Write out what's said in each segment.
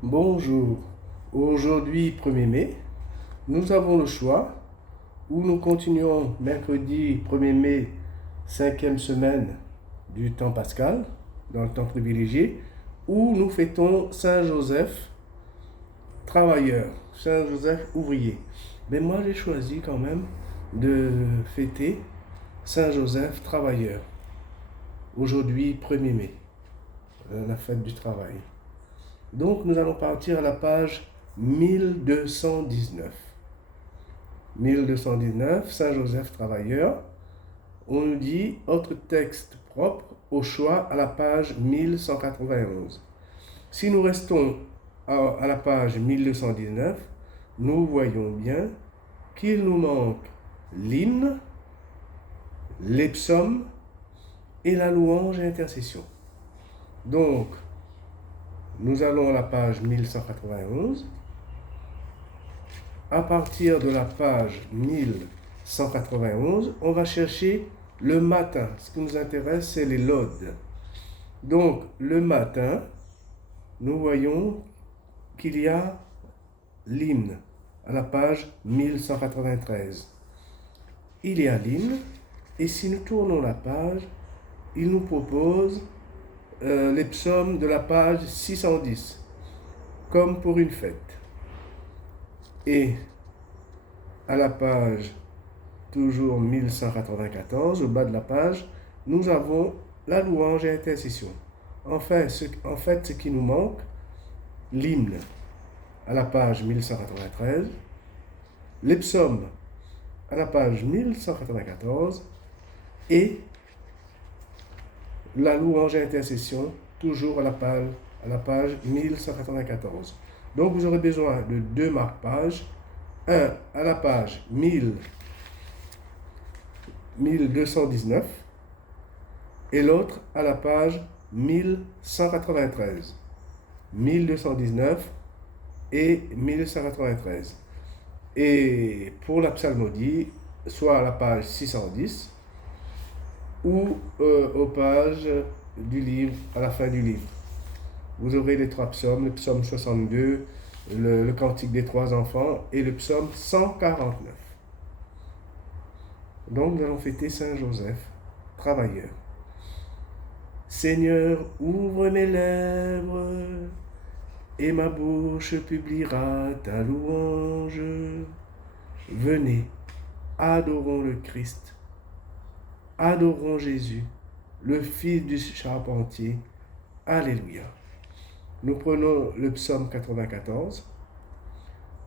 Bonjour. Aujourd'hui, 1er mai, nous avons le choix où nous continuons mercredi 1er mai, 5e semaine du temps pascal, dans le temps privilégié, où nous fêtons Saint Joseph, travailleur, Saint Joseph, ouvrier. Mais moi, j'ai choisi quand même de fêter Saint Joseph, travailleur. Aujourd'hui, 1er mai, la fête du travail. Donc nous allons partir à la page 1219. 1219, Saint Joseph travailleur. On nous dit autre texte propre au choix à la page 1191. Si nous restons à la page 1219, nous voyons bien qu'il nous manque l'hymne, les psaumes et la louange et intercession. Donc, nous allons à la page 1191. À partir de la page 1191, on va chercher le matin. Ce qui nous intéresse, c'est les laudes. Donc, le matin, nous voyons qu'il y a l'hymne à la page 1193. Il y a l'hymne, et si nous tournons la page, il nous propose les psaumes de la page 610, comme pour une fête. Et à la page toujours 1194, au bas de la page, nous avons la louange et intercession. En fait, ce qui nous manque, l'hymne à la page 1193, les psaumes à la page 1194 et la louange et intercession toujours à la page 1194. Donc vous aurez besoin de deux marque-pages, un à la page 1219 et l'autre à la page 1193. 1219 et 1193. Et pour la psalmodie, soit à la page 610 ou aux pages du livre, à la fin du livre. Vous aurez les trois psaumes, le psaume 62, le cantique des trois enfants et le psaume 149. Donc nous allons fêter Saint Joseph, travailleur. Seigneur, ouvre mes lèvres et ma bouche publiera ta louange. Venez, adorons le Christ, adorons Jésus, le Fils du charpentier. Alléluia. Nous prenons le psaume 94.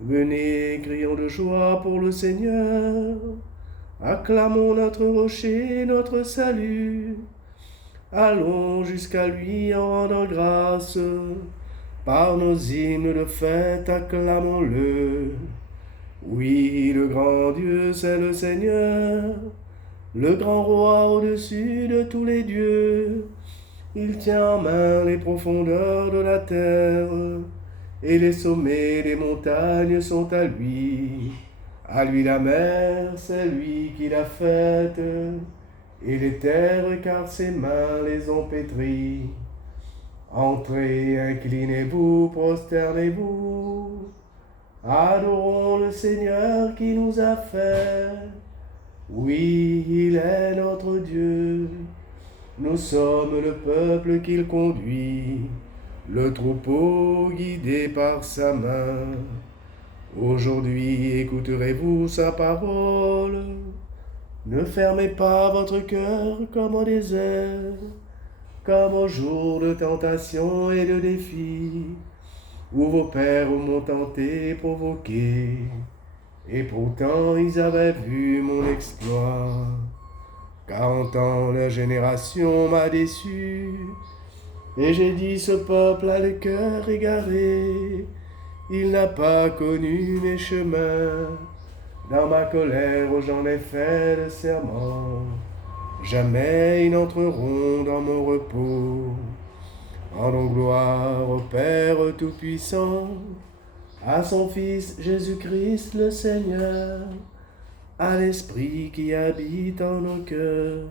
Venez, crions de joie pour le Seigneur. Acclamons notre rocher, notre salut. Allons jusqu'à lui en rendant grâce. Par nos hymnes de fête, acclamons-le. Oui, le grand Dieu, c'est le Seigneur, le grand roi au-dessus de tous les dieux. Il tient en main les profondeurs de la terre, et les sommets des montagnes sont à lui. À lui la mer, c'est lui qui l'a faite, et les terres, car ses mains les ont pétries. Entrez, inclinez-vous, prosternez-vous, adorons le Seigneur qui nous a fait. Oui, il est notre Dieu. Nous sommes le peuple qu'il conduit, le troupeau guidé par sa main. Aujourd'hui, écouterez-vous sa parole. Ne fermez pas votre cœur comme au désert, comme au jour de tentation et de défi, où vos pères m'ont tenté, provoqué, et pourtant ils avaient vu mon exploit. 40 ans, leur génération m'a déçu, et j'ai dit ce peuple a le cœur égaré, il n'a pas connu mes chemins. Dans ma colère, j'en ai fait le serment, jamais ils n'entreront dans mon repos. Rendons gloire au Père Tout-Puissant, à son Fils Jésus-Christ le Seigneur, à l'Esprit qui habite en nos cœurs,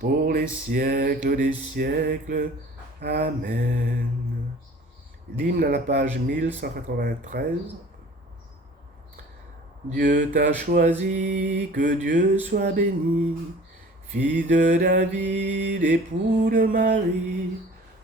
pour les siècles des siècles. Amen. L'hymne à la page 1193. Dieu t'a choisi, que Dieu soit béni, fille de David, époux de Marie.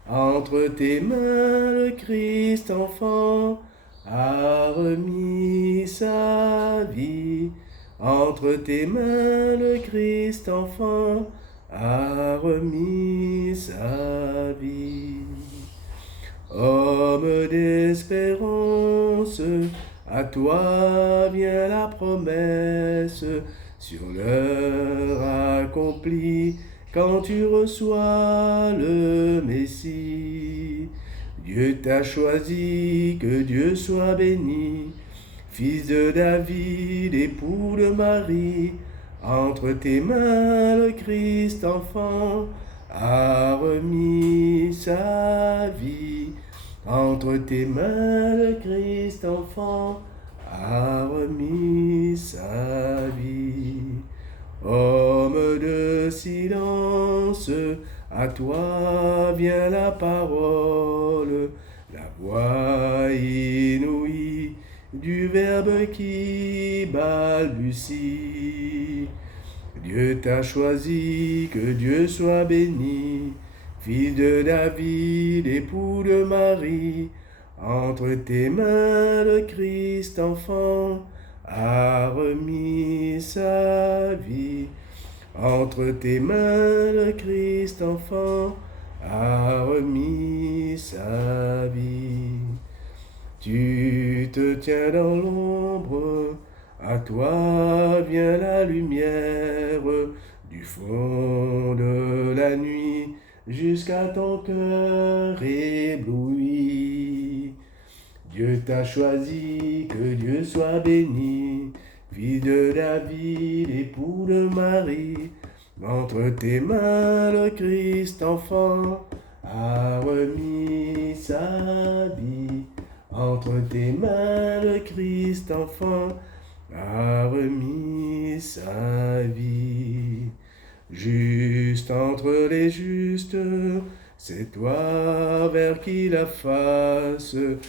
Entre tes mains, le Christ enfant a remis sa vie. Entre tes mains, le Christ enfant a remis sa vie. Homme d'espérance, à toi vient la promesse, sur l'heure accomplie, quand tu reçois le Messie. Dieu t'a choisi, que Dieu soit béni, fils de David, époux de Marie. Entre tes mains, le Christ enfant a remis sa vie. Entre tes mains, le Christ enfant a remis sa vie. Homme de silence, à toi vient la parole, la voix inouïe du Verbe qui balbutie. Dieu t'a choisi, que Dieu soit béni, fils de David, époux de Marie. Entre tes mains, le Christ enfant a remis sa vie. Entre tes mains, le Christ enfant a remis sa vie. Tu te tiens dans l'ombre, à toi vient la lumière, du fond de la nuit jusqu'à ton cœur ébloui. Dieu t'a choisi, que Dieu soit béni, fils de David, époux de Marie. Entre tes mains, le Christ enfant a remis sa vie. Entre tes mains, le Christ enfant a remis sa vie. Juste entre les justes, c'est toi vers qui la face de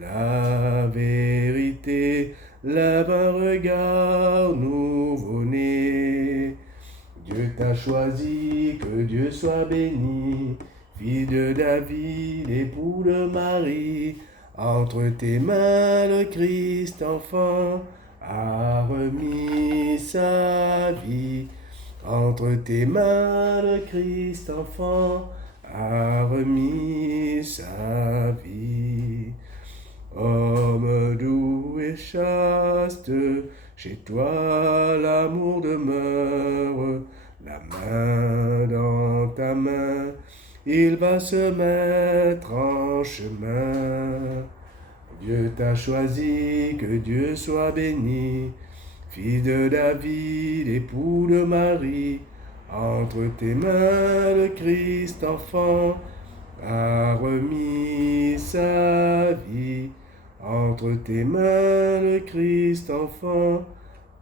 la vérité lève un regard nouveau-né. Dieu t'a choisi, que Dieu soit béni, fils de David, époux de Marie. Entre tes mains, le Christ enfant a remis sa vie. Entre tes mains, le Christ enfant a remis sa vie. Homme doux et chaste, chez toi l'amour demeure, la main dans ta main, il va se mettre en chemin. Dieu t'a choisi, que Dieu soit béni, fils de David, époux de Marie. Entre tes mains, le Christ enfant a remis sa vie. Entre tes mains, le Christ enfant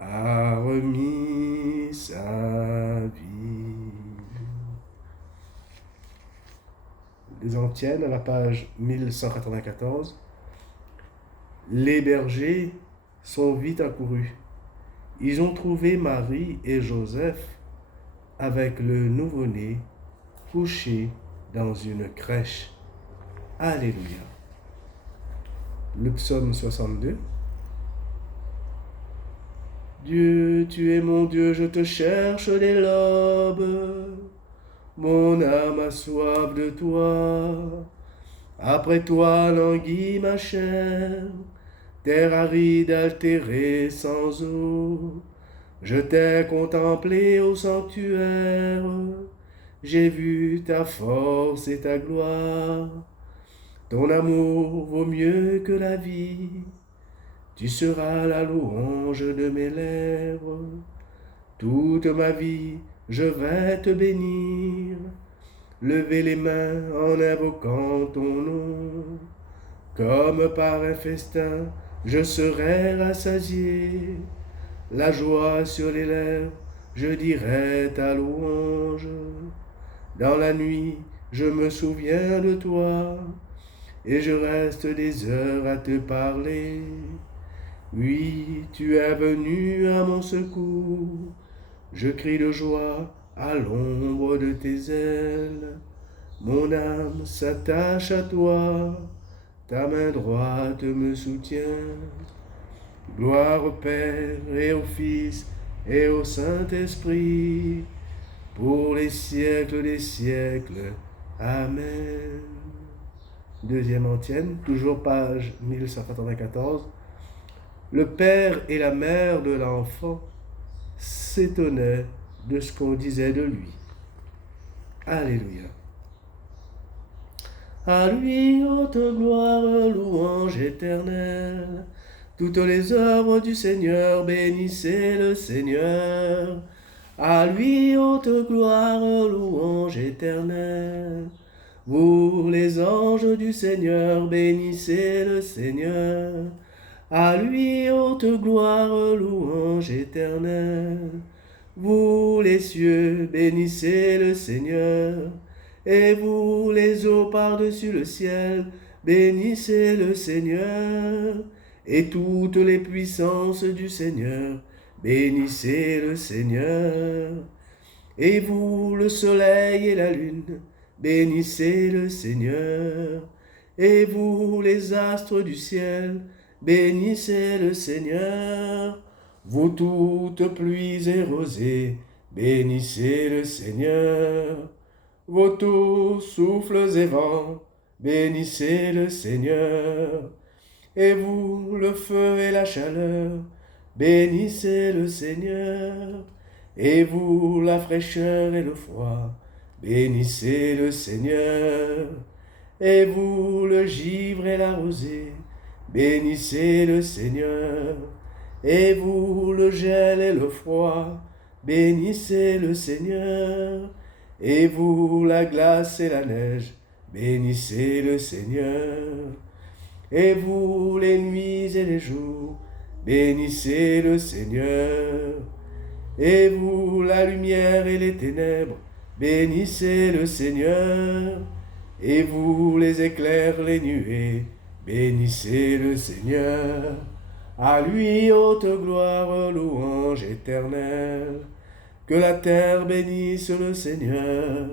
a remis sa vie. Les antiennes à la page 1194. Les bergers sont vite accourus. Ils ont trouvé Marie et Joseph avec le nouveau-né couché dans une crèche. Alléluia. Le psaume 62. Dieu, tu es mon Dieu, je te cherche dès l'aube. Mon âme a soif de toi. Après toi languit ma chair, terre aride altérée sans eau. Je t'ai contemplé au sanctuaire, j'ai vu ta force et ta gloire. Ton amour vaut mieux que la vie, tu seras la louange de mes lèvres. Toute ma vie, je vais te bénir, lever les mains en invoquant ton nom. Comme par un festin, je serai rassasié, la joie sur les lèvres, je dirai ta louange. Dans la nuit, je me souviens de toi, et je reste des heures à te parler. Oui, tu es venu à mon secours, je crie de joie à l'ombre de tes ailes. Mon âme s'attache à toi, ta main droite me soutient. Gloire au Père et au Fils et au Saint-Esprit, pour les siècles des siècles. Amen. Deuxième antienne, toujours page 1194. Le père et la mère de l'enfant s'étonnaient de ce qu'on disait de lui. Alléluia. À lui, haute gloire, louange éternelle. Toutes les œuvres du Seigneur, bénissez le Seigneur. À lui, haute gloire, louange éternelle. Vous, les anges du Seigneur, bénissez le Seigneur. À lui, haute gloire, louange éternelle. Vous, les cieux, bénissez le Seigneur. Et vous, les eaux par-dessus le ciel, bénissez le Seigneur. Et toutes les puissances du Seigneur, bénissez le Seigneur. Et vous, le soleil et la lune, bénissez le Seigneur. Et vous, les astres du ciel, bénissez le Seigneur. Vous toutes pluies et rosées, bénissez le Seigneur. Vous tous souffles et vents, bénissez le Seigneur. Et vous, le feu et la chaleur, bénissez le Seigneur. Et vous, la fraîcheur et le froid, bénissez le Seigneur. Et vous, le givre et la rosée, bénissez le Seigneur. Et vous, le gel et le froid, bénissez le Seigneur. Et vous, la glace et la neige, bénissez le Seigneur. Et vous, les nuits et les jours, bénissez le Seigneur. Et vous, la lumière et les ténèbres, bénissez le Seigneur. Et vous, les éclairs, les nuées, bénissez le Seigneur. À lui, haute gloire, louange éternelle. Que la terre bénisse le Seigneur.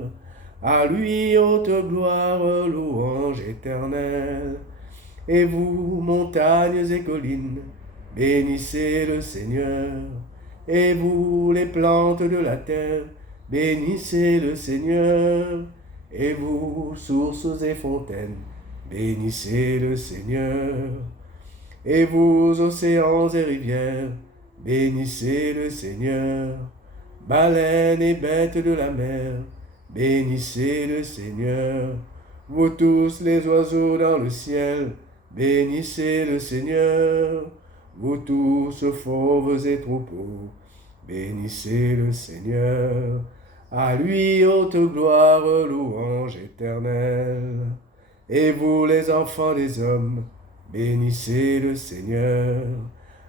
À lui, haute gloire, louange éternelle. Et vous, montagnes et collines, bénissez le Seigneur. Et vous, les plantes de la terre, bénissez le Seigneur. Et vous, sources et fontaines, bénissez le Seigneur. Et vous, océans et rivières, bénissez le Seigneur. Baleines et bêtes de la mer, bénissez le Seigneur. Vous tous les oiseaux dans le ciel, bénissez le Seigneur. Vous tous, fauves et troupeaux, bénissez le Seigneur. À lui, haute gloire, louange éternelle. Et vous, les enfants des hommes, bénissez le Seigneur.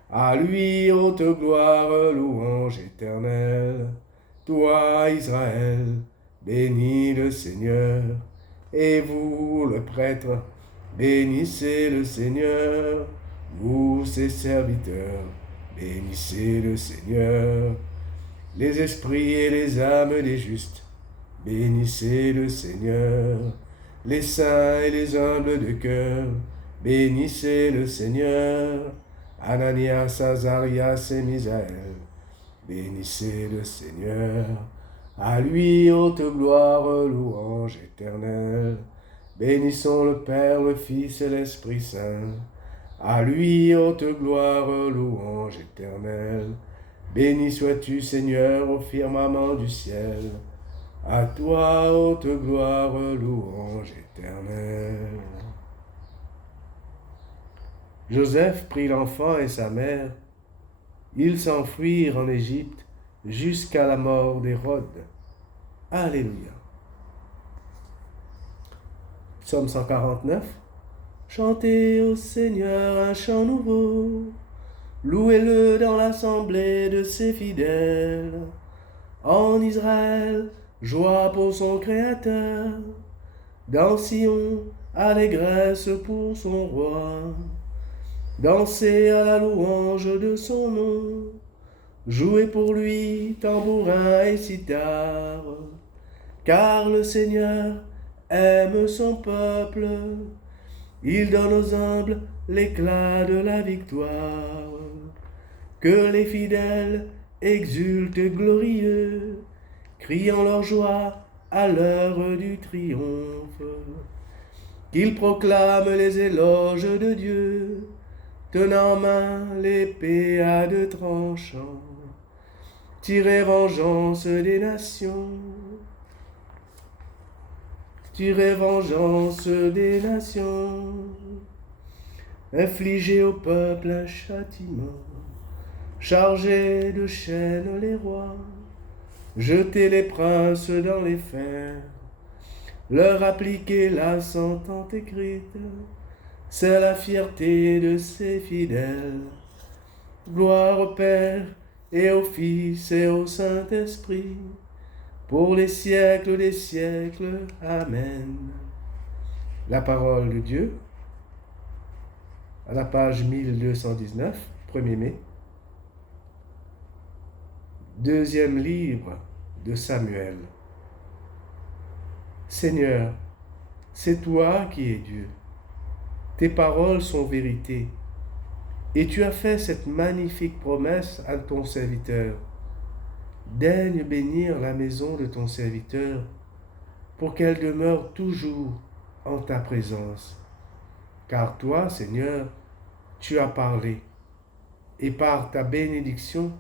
À lui, haute gloire, louange éternelle. Toi, Israël, bénis le Seigneur. Et vous, le prêtre, bénissez le Seigneur. Vous, ses serviteurs, bénissez le Seigneur. Les esprits et les âmes des justes, bénissez le Seigneur. Les saints et les humbles de cœur, bénissez le Seigneur. Ananias, Azarias et Misaël, bénissez le Seigneur. À lui, haute gloire, louange éternelle. Bénissons le Père, le Fils et l'Esprit Saint. À lui, haute gloire, louange éternelle. Béni sois-tu, Seigneur, au firmament du ciel. À toi, haute gloire, louange éternelle. Joseph prit l'enfant et sa mère. Ils s'enfuirent en Égypte jusqu'à la mort d'Hérode. Alléluia. Psaume 149. Chantez au Seigneur un chant nouveau. Louez-le dans l'assemblée de ses fidèles. En Israël, joie pour son Créateur. Dans Sion, allégresse pour son roi. Dansez à la louange de son nom, jouez pour lui tambourin et cithare, car le Seigneur aime son peuple, il donne aux humbles l'éclat de la victoire. Que les fidèles exultent glorieux, criant leur joie à l'heure du triomphe. Qu'ils proclament les éloges de Dieu, tenant en main l'épée à deux tranchants. Tirez vengeance des nations, tirez vengeance des nations. Infligez au peuple un châtiment, chargez de chaînes les rois, jetez les princes dans les fers, leur appliquez la sentence écrite, c'est la fierté de ses fidèles. Gloire au Père et au Fils et au Saint-Esprit, pour les siècles des siècles. Amen. La parole de Dieu, à la page 1219, 1er mai. Deuxième livre de Samuel. Seigneur, c'est toi qui es Dieu. Tes paroles sont vérité. Et tu as fait cette magnifique promesse à ton serviteur. Daigne bénir la maison de ton serviteur pour qu'elle demeure toujours en ta présence. Car toi, Seigneur, tu as parlé. Et par ta bénédiction,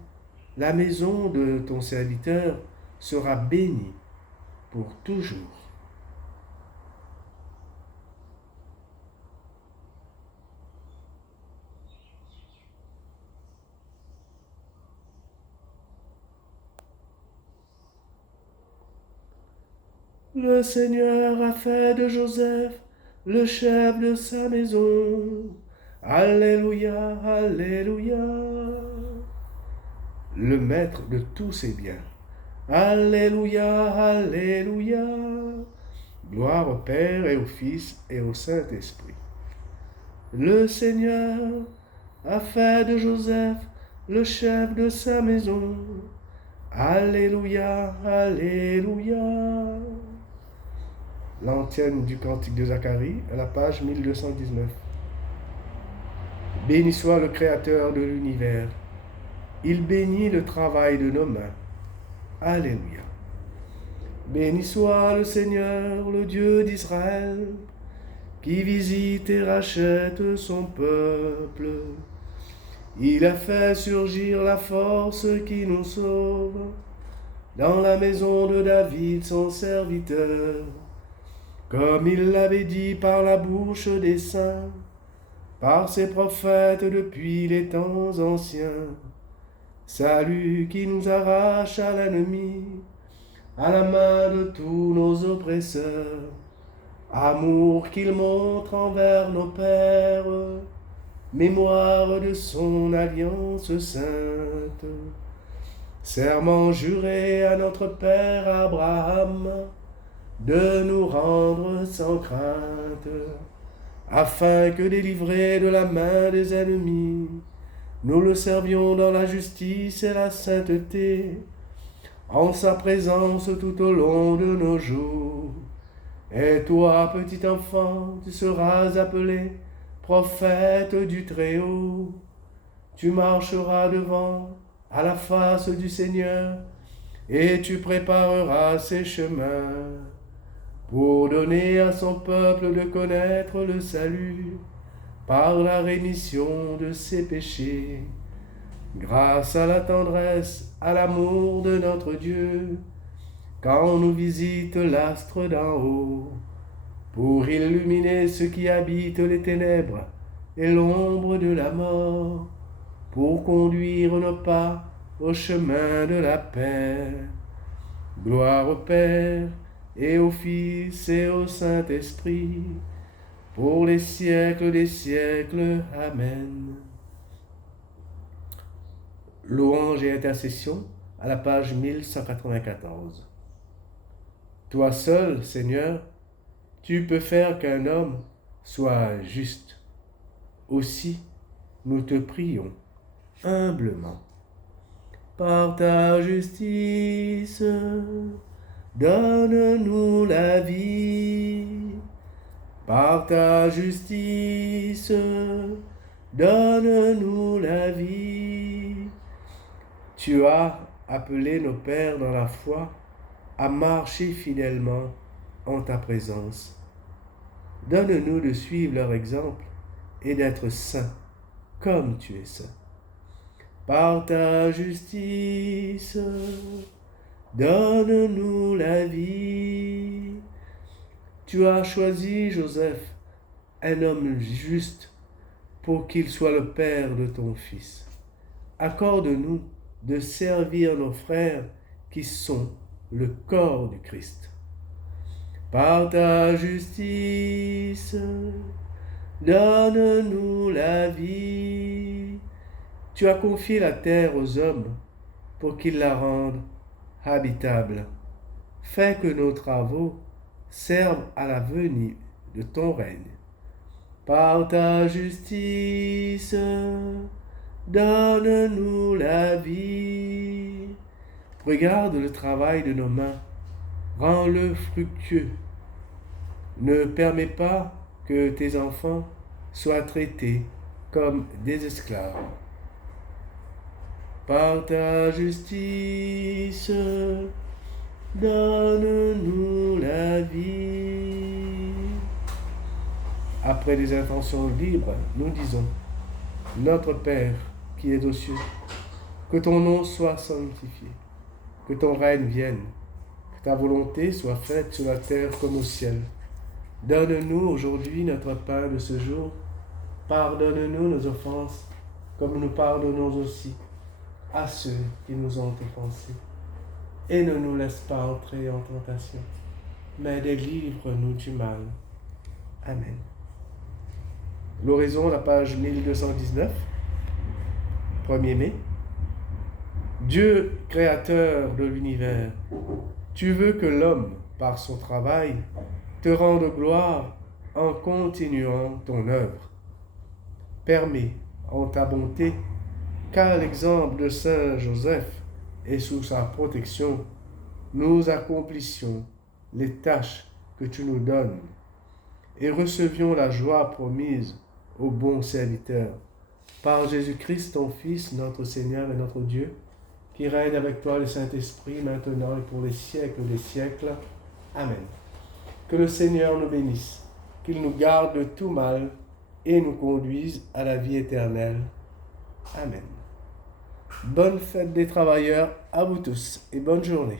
la maison de ton serviteur sera bénie pour toujours. Le Seigneur a fait de Joseph le chef de sa maison. Alléluia, alléluia. Le maître de tous ses biens. Alléluia, alléluia. Gloire au Père et au Fils et au Saint-Esprit. Le Seigneur a fait de Joseph le chef de sa maison. Alléluia, alléluia. L'antienne du Cantique de Zacharie, à la page 1219. Béni soit le Créateur de l'univers. Il bénit le travail de nos mains. Alléluia. Béni soit le Seigneur, le Dieu d'Israël, qui visite et rachète son peuple. Il a fait surgir la force qui nous sauve dans la maison de David, son serviteur. Comme il l'avait dit par la bouche des saints, par ses prophètes depuis les temps anciens. Salut qui nous arrache à l'ennemi, à la main de tous nos oppresseurs. Amour qu'il montre envers nos pères, mémoire de son alliance sainte. Serment juré à notre père Abraham, de nous rendre sans crainte, afin que délivrés de la main des ennemis, nous le servions dans la justice et la sainteté, en sa présence tout au long de nos jours. Et toi, petit enfant, tu seras appelé prophète du Très-Haut. Tu marcheras devant, à la face du Seigneur, et tu prépareras ses chemins, pour donner à son peuple de connaître le salut par la rémission de ses péchés, grâce à la tendresse, à l'amour de notre Dieu, quand nous visite l'astre d'en haut, pour illuminer ceux qui habitent les ténèbres et l'ombre de la mort, pour conduire nos pas au chemin de la paix. Gloire au Père et au Fils et au Saint-Esprit, pour les siècles des siècles. Amen. Louange et intercession à la page 1194. Toi seul, Seigneur, tu peux faire qu'un homme soit juste. Aussi, nous te prions humblement. Par ta justice, donne-nous la vie. Par ta justice, donne-nous la vie. Tu as appelé nos pères dans la foi à marcher fidèlement en ta présence. Donne-nous de suivre leur exemple et d'être saints comme tu es saint. Par ta justice, donne-nous la vie. Tu as choisi Joseph, un homme juste, pour qu'il soit le père de ton Fils. Accorde-nous de servir nos frères qui sont le corps du Christ. Par ta justice, donne-nous la vie. Tu as confié la terre aux hommes pour qu'ils la rendent habitable. Fais que nos travaux servent à la venue de ton règne. Par ta justice, donne-nous la vie. Regarde le travail de nos mains, rends-le fructueux. Ne permets pas que tes enfants soient traités comme des esclaves. Par ta justice, donne-nous la vie. Après des intentions libres, nous disons, Notre Père qui es aux cieux, que ton nom soit sanctifié, que ton règne vienne, que ta volonté soit faite sur la terre comme au ciel. Donne-nous aujourd'hui notre pain de ce jour. Pardonne-nous nos offenses, comme nous pardonnons aussi à ceux qui nous ont offensés. Et ne nous laisse pas entrer en tentation, mais délivre-nous du mal. Amen. L'oraison, la page 1219, 1er mai. Dieu, créateur de l'univers, tu veux que l'homme, par son travail, te rende gloire en continuant ton œuvre. Permets, en ta bonté, qu'à l'exemple de Saint Joseph et sous sa protection, nous accomplissions les tâches que tu nous donnes et recevions la joie promise aux bons serviteurs. Par Jésus-Christ, ton Fils, notre Seigneur et notre Dieu, qui règne avec toi le Saint-Esprit, maintenant et pour les siècles des siècles. Amen. Que le Seigneur nous bénisse, qu'il nous garde de tout mal et nous conduise à la vie éternelle. Amen. Bonne fête des travailleurs à vous tous et bonne journée.